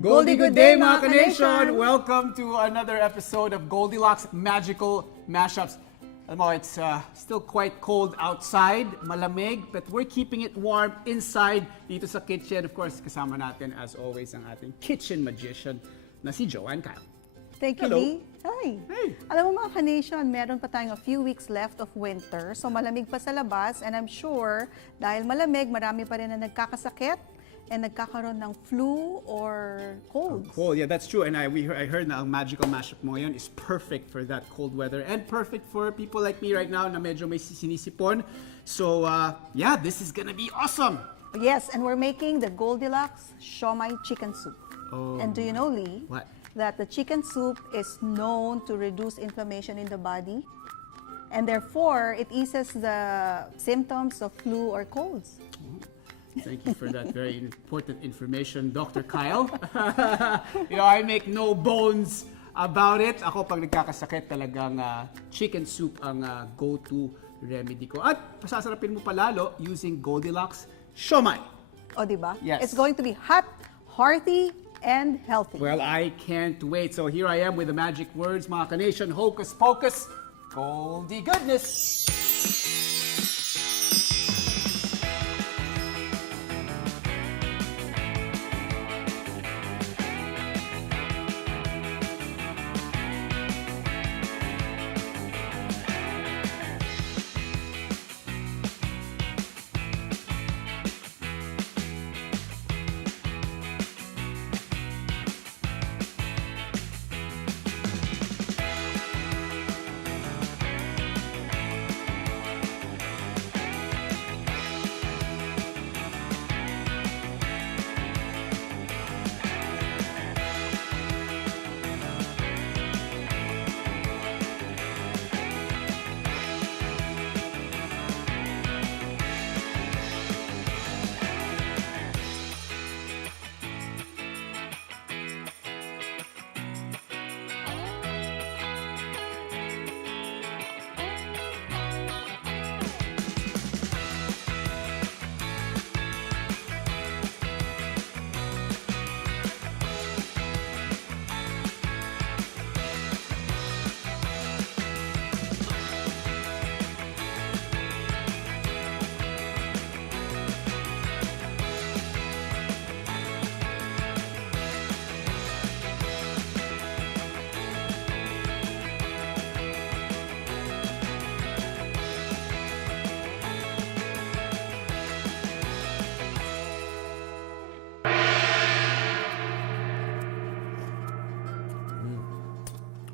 Goldie, good day mga ka-nation! Welcome to another episode of Goldilocks Magical Mashups. Alam mo, it's still quite cold outside, malamig, but we're keeping it warm inside dito sa kitchen. Of course, kasama natin as always ang ating kitchen magician na si Joanne Kyle. Thank you, Hello. Lee. Hi. Hey. Alam mo mga ka-nation, meron pa tayong a few weeks left of winter. So malamig pa sa labas and I'm sure dahil malamig, marami pa rin na nagkakasakit and nagkakaroon ng flu or colds. Cold, yeah, that's true. And I heard na ang magical mashup mo ngayon is perfect for that cold weather and perfect for people like me right now na medyo may sinisipon. So, yeah, this is gonna be awesome. Yes, and we're making the Goldilocks Siomai chicken soup. Oh. And do you know, Lee, What? that the chicken soup is known to reduce inflammation in the body, and therefore it eases the symptoms of flu or colds. Thank you for that very important information, Dr. Kyle. You know, I make no bones about it. Ako, pag nagkakasakit, talagang chicken soup ang go-to remedy ko. At pasasarapin mo palalo using Goldilocks Siomai. O, di ba? Yes. It's going to be hot, hearty, and healthy. Well, I can't wait. So here I am with the magic words, mga ka-nation. Hocus pocus, Goldie goodness.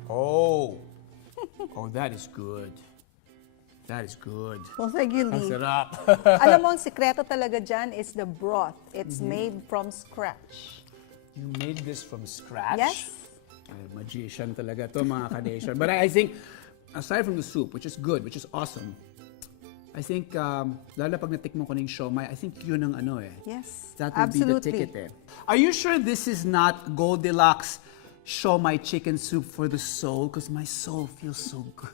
Oh, that is good. That is good. Well, thank you, Ang Lee. sarap. Alam mo, ang sikreto talaga dyan is the broth. It's made from scratch. You made this from scratch? Yes. Ay, magician talaga to, mga ka-nation. But I think, aside from the soup, which is good, which is awesome, I think, lalo pag natikmo ko ng siomai, I think yun ang ano eh. Yes, That would be the absolutely. ticket eh. Are you sure this is not Goldilocks Siomai chicken soup for the soul? Because my soul feels so good.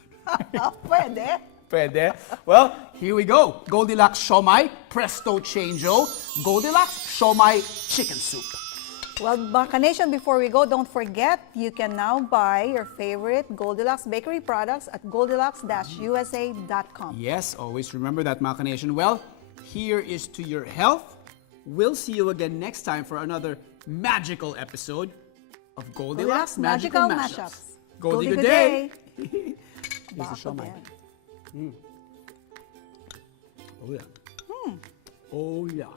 Pwede. Pwede. Well, here we go. Goldilocks Siomai, presto changeo. Goldilocks Siomai chicken soup. Well, mga ka-nation, before we go, don't forget, you can now buy your favorite Goldilocks bakery products at goldilocks-usa.com. Yes, always remember that, mga ka-nation. Well, here is to your health. We'll see you again next time for another magical episode of Goldilocks Magical Mashups. Goldie, good day. Here's the Bako siomai. din. Oh yeah. Oh yeah.